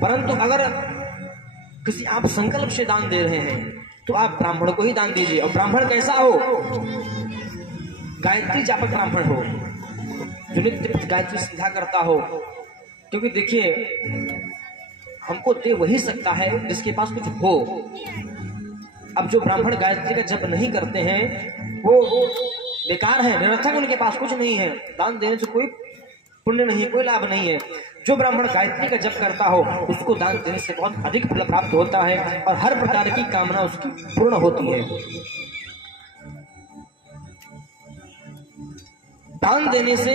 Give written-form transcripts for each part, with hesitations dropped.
परंतु अगर किसी आप संकल्प से दान दे रहे हैं तो आप ब्राह्मण को ही दान दीजिए। और ब्राह्मण कैसा हो? गायत्री जापक ब्राह्मण हो, जो नित्य गायत्री सीधा करता हो। क्योंकि देखिए, हमको दे वही सकता है जिसके पास कुछ हो। अब जो ब्राह्मण गायत्री का जप नहीं करते हैं वो बेकार है, निरर्थक, उनके पास कुछ नहीं है। दान देने से कोई पुण्य नहीं है, कोई लाभ नहीं है। जो ब्राह्मण गायत्री का जप करता हो उसको दान देने से बहुत अधिक फल प्राप्त होता है और हर प्रकार की कामना उसकी पूर्ण होती है। दान देने से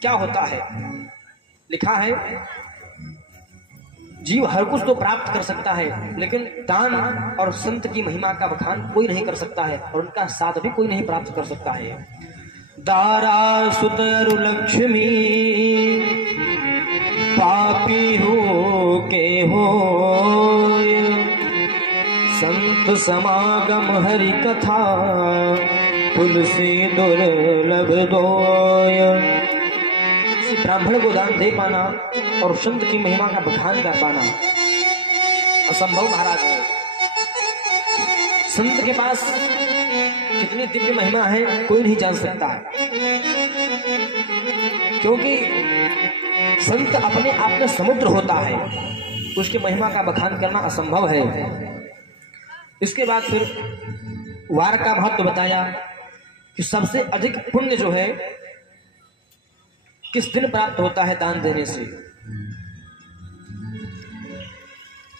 क्या होता है? लिखा है, जीव हर कुछ तो प्राप्त कर सकता है, लेकिन दान और संत की महिमा का बखान कोई नहीं कर सकता है और उनका साथ भी कोई नहीं प्राप्त कर सकता है। दारा सुतरु लक्ष्मी पापी हो के हो, संत समागम हरि कथा तुलसी दुर्लभ दोय। किसी ब्राह्मण को दान दे पाना और संत की महिमा का बखान कर पाना असंभव महाराज है। संत के पास कितनी दिव्य महिमा है कोई नहीं जान सकता है, क्योंकि संत अपने आप में समुद्र होता है, उसकी महिमा का बखान करना असंभव है। इसके बाद फिर वार का महत्व बताया कि सबसे अधिक पुण्य जो है किस दिन प्राप्त होता है दान देने से।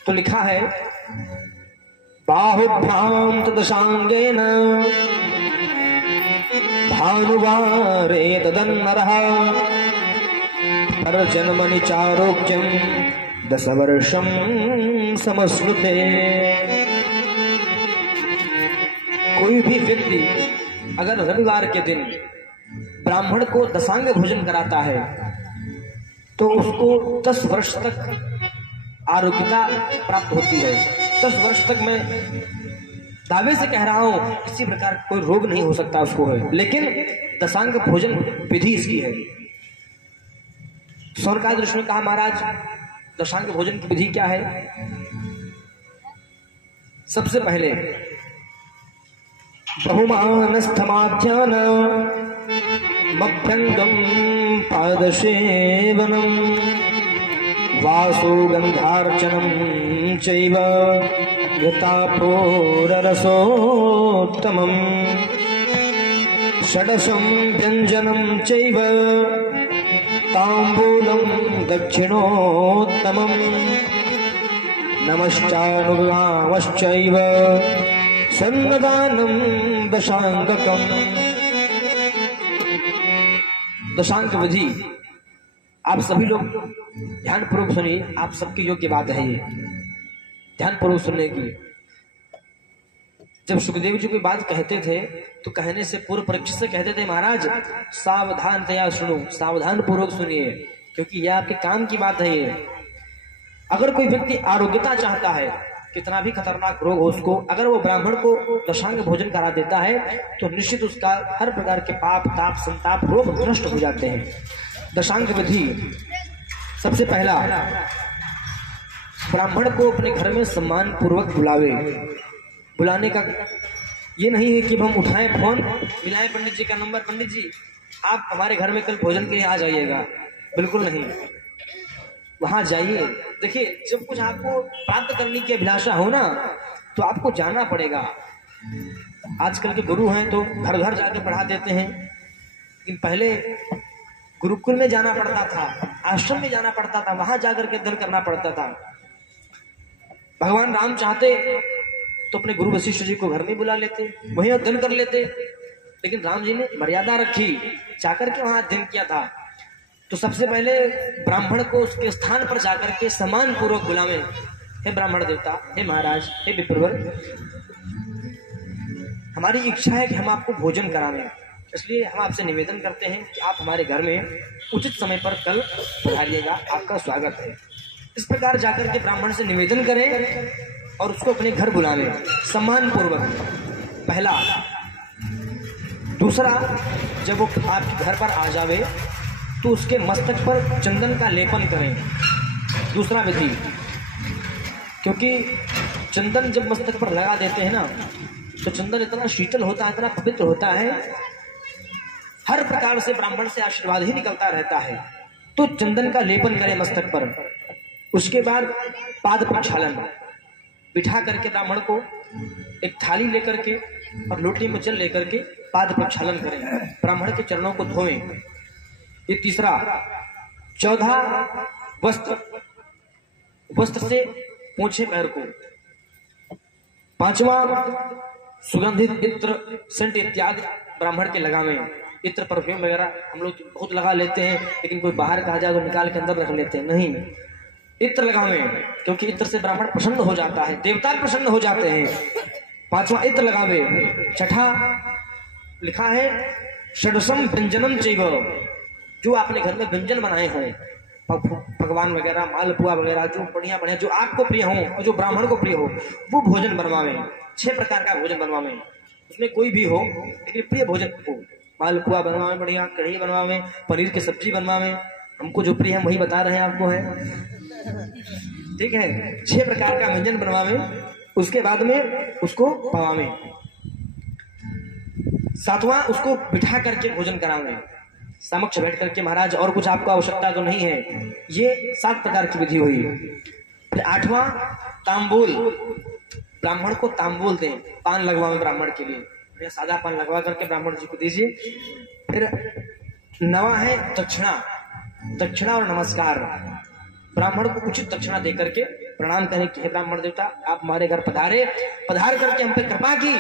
तो लिखा है, बाहुभ्याम तदशांगेन भानुवारे तदन्नरः परजन्मनि चारोग्यम 10 वर्षम समश्नुते। कोई भी व्यक्ति अगर रविवार के दिन ब्राह्मण को दशांग भोजन कराता है तो उसको 10 वर्ष तक आरोग्यता प्राप्त होती है। 10 वर्ष तक मैं दावे से कह रहा हूं किसी प्रकार कोई रोग नहीं हो सकता उसको है, लेकिन दशांग भोजन विधि इसकी है। स्वर्गादि ऋषि ने कहा, महाराज दशांग भोजन की विधि क्या है? सबसे पहले बहुमानस्थमाध्यान मभ्यंगम पादसेवनम वासो गंधार्चनम चैव घृतापोररसोत्तमम् षडशं व्यञ्जनं चैव ताम्बूलं दक्षिणोत्तमम् नमश्चानुगामश्चैव सन्नदानं दशांगकम्। दशांग विधि आप सभी लोग ध्यान पूर्वक सुनिए, आप सबके योग्य बात है ये, ध्यान पूर्वक सुनने की। जब सुखदेव जी कोई बात कहते थे तो कहने से पूर्व परीक्षित से कहते थे, महाराज सावधानतया सुनो, सावधान पूर्वक सुनिए, क्योंकि यह आपके काम की बात है। ये अगर कोई व्यक्ति आरोग्यता चाहता है, कितना भी खतरनाक रोग हो उसको, अगर वो ब्राह्मण को दशांग भोजन करा देता है तो निश्चित उसका हर प्रकार के पाप ताप संताप रोग नष्ट हो जाते हैं। दशांग विधि, सबसे पहला ब्राह्मण को अपने घर में सम्मान पूर्वक बुलावे। बुलाने का ये नहीं है कि हम उठाएं फोन, मिलाएं पंडित जी का नंबर, पंडित जी आप हमारे घर में कल भोजन के लिए आ जाइएगा, बिल्कुल नहीं। वहां जाइए। देखिए, जब कुछ आपको प्राप्त करने की अभिलाषा हो ना तो आपको जाना पड़ेगा। आजकल के गुरु हैं तो घर घर जाकर पढ़ा देते हैं, लेकिन पहले गुरुकुल में जाना पड़ता था, आश्रम में जाना पड़ता था, वहां जाकर के अध्ययन करना पड़ता था। भगवान राम चाहते तो अपने गुरु वशिष्ठ जी को घर में बुला लेते, वहीं अध्ययन कर लेते, लेकिन राम जी ने मर्यादा रखी, जाकर के वहां अध्ययन किया था। तो सबसे पहले ब्राह्मण को उसके स्थान पर जाकर के सम्मान पूर्वक बुलावे। हे ब्राह्मण देवता, हे महाराज, हे विप्रवर, हमारी इच्छा है कि हम आपको भोजन करावें, इसलिए हम आपसे निवेदन करते हैं कि आप हमारे घर में उचित समय पर कल पधारिएगा, आपका स्वागत है। इस प्रकार जाकर के ब्राह्मण से निवेदन करें और उसको अपने घर बुलावें सम्मान पूर्वक, पहला। दूसरा, जब वो आपके घर पर आ जावे तो उसके मस्तक पर चंदन का लेपन करें। दूसरा विधि, क्योंकि चंदन जब मस्तक पर लगा देते हैं ना तो चंदन इतना शीतल होता है, इतना पवित्र होता है, हर प्रकार से ब्राह्मण से आशीर्वाद ही निकलता रहता है। तो चंदन का लेपन करें मस्तक पर। उसके बाद पाद प्रक्षालन, बिठा करके ब्राह्मण को एक थाली लेकर के और लोटी में जल लेकर के पाद प्रक्षालन करें, ब्राह्मण के चरणों को धोएं। ये तीसरा। चौथा, वस्त्र से पोंछे पैर को। पांचवा, सुगंधित इत्र, सेंट इत्यादि ब्राह्मण के लगावे। इत्र परफ्यूम वगैरह हम लोग बहुत लगा लेते हैं, लेकिन कोई बाहर कहा जाए तो निकाल के अंदर रख लेते हैं, नहीं, इत्र लगावे, क्योंकि इत्र से ब्राह्मण प्रसन्न हो जाता है, देवता प्रसन्न हो जाते हैं। पांचवा, इत्र लगावे। छठा लिखा है षडसम व्यंजनम चैव, जो आपने घर में व्यंजन बनाए हों, भगवान वगैरह, मालपुआ वगैरह, जो बढ़िया बढ़िया, जो आपको प्रिय हो और जो ब्राह्मण को प्रिय हो, वो भोजन बनवावे। 6 प्रकार का भोजन बनवावे, उसमें कोई भी हो लेकिन प्रिय भोजन हो। मालपुआ बनवावे, बढ़िया कढ़ी बनवावे, पनीर की सब्जी बनवावे, हमको जो प्रिय है वही बता रहे हैं आपको है, ठीक है। 6 प्रकार का व्यंजन बनवावे, उसके बाद में उसको पवावे। 7वां, उसको बिठा करके भोजन करावे, समक्ष बैठ करके, महाराज और कुछ आपको आवश्यकता तो नहीं है। ये 7 प्रकार की विधि हुई। फिर 8वां, तांबूल, ब्राह्मण को तांबूल दें, पान लगवावे ब्राह्मण के लिए, सादा पान लगवा करके ब्राह्मण जी को दीजिए। फिर 9वां है दक्षिणा, दक्षिणा और नमस्कार, ब्राह्मण को उचित दक्षिणा दे करके प्रणाम करें कि हे ब्राह्मण देवता, आप हमारे घर पधारे, पधार करके हम पे कृपा की,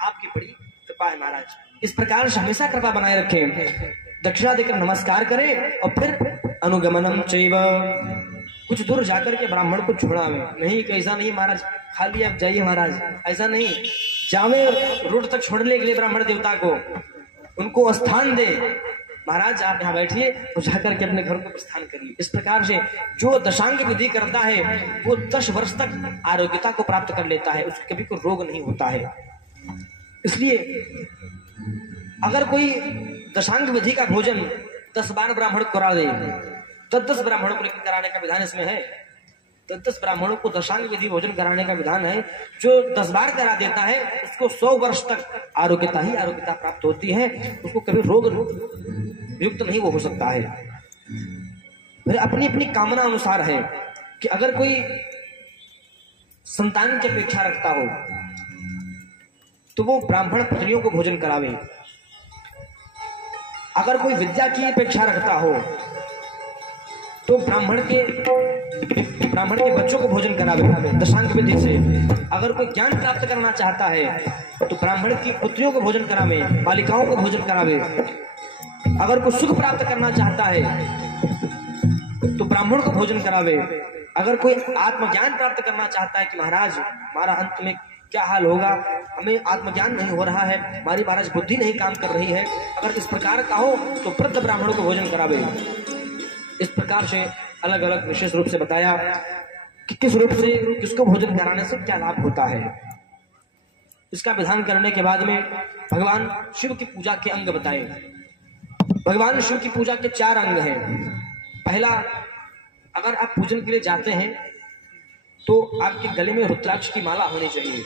आपकी बड़ी कृपा है महाराज। इस प्रकार से हमेशा कृपा बनाए रखें। दक्षिणा देकर नमस्कार करें और फिर अनुगमनम चैव, कुछ दूर जाकर के ब्राह्मण को छोड़ावे। नहीं, ऐसा नहीं महाराज, खाली आप जाइए महाराज, ऐसा नहीं, जावे रोड तक छोड़ने के लिए ब्राह्मण देवता को, उनको स्थान दे, महाराज आप यहाँ बैठिए तो जाकर के अपने घर को प्रस्थान करिए। इस प्रकार से जो दशांग विधि करता है वो 10 वर्ष तक आरोग्यता को प्राप्त कर लेता है, उसको कभी कोई रोग नहीं होता है। इसलिए अगर कोई दशांग विधि का भोजन 10 बार ब्राह्मण को करा दे, 10 ब्राह्मणों को कराने का विधान इसमें है, 10 ब्राह्मणों को दशांग विधि भोजन कराने का विधान है। जो 10 बार करा देता है उसको 100 वर्ष तक आरोग्यता ही आरोग्यता प्राप्त होती है, उसको कभी रोग युक्त नहीं वो हो सकता है। फिर अपनी अपनी कामना अनुसार है कि अगर कोई संतान की अपेक्षा रखता हो तो वो ब्राह्मण पत्नियों को भोजन करावे। अगर कोई विद्या की अपेक्षा रखता हो तो ब्राह्मण के बच्चों को भोजन करावे दशांग विधि से। अगर कोई ज्ञान प्राप्त करना चाहता है तो ब्राह्मण की पुत्रियों को भोजन करावे, बालिकाओं को भोजन करावे। अगर कोई सुख प्राप्त करना चाहता है तो ब्राह्मण को भोजन करावे। अगर कोई आत्मज्ञान प्राप्त करना चाहता है कि महाराज हमारा अंत में क्या हाल होगा, हमें आत्मज्ञान नहीं हो रहा है, हमारी महाराज बुद्धि नहीं काम कर रही है, अगर इस प्रकार का हो तो वृद्ध ब्राह्मणों को भोजन करावे। इस प्रकार से अलग अलग विशेष रूप से बताया कि किस रूप से किसको भोजन कराने से क्या लाभ होता है। इसका विधान करने के बाद में भगवान शिव की पूजा के अंग बताए। भगवान शिव की पूजा के 4 अंग हैं। पहला, अगर आप पूजन के लिए जाते हैं तो आपके गले में रुद्राक्ष की माला होनी चाहिए।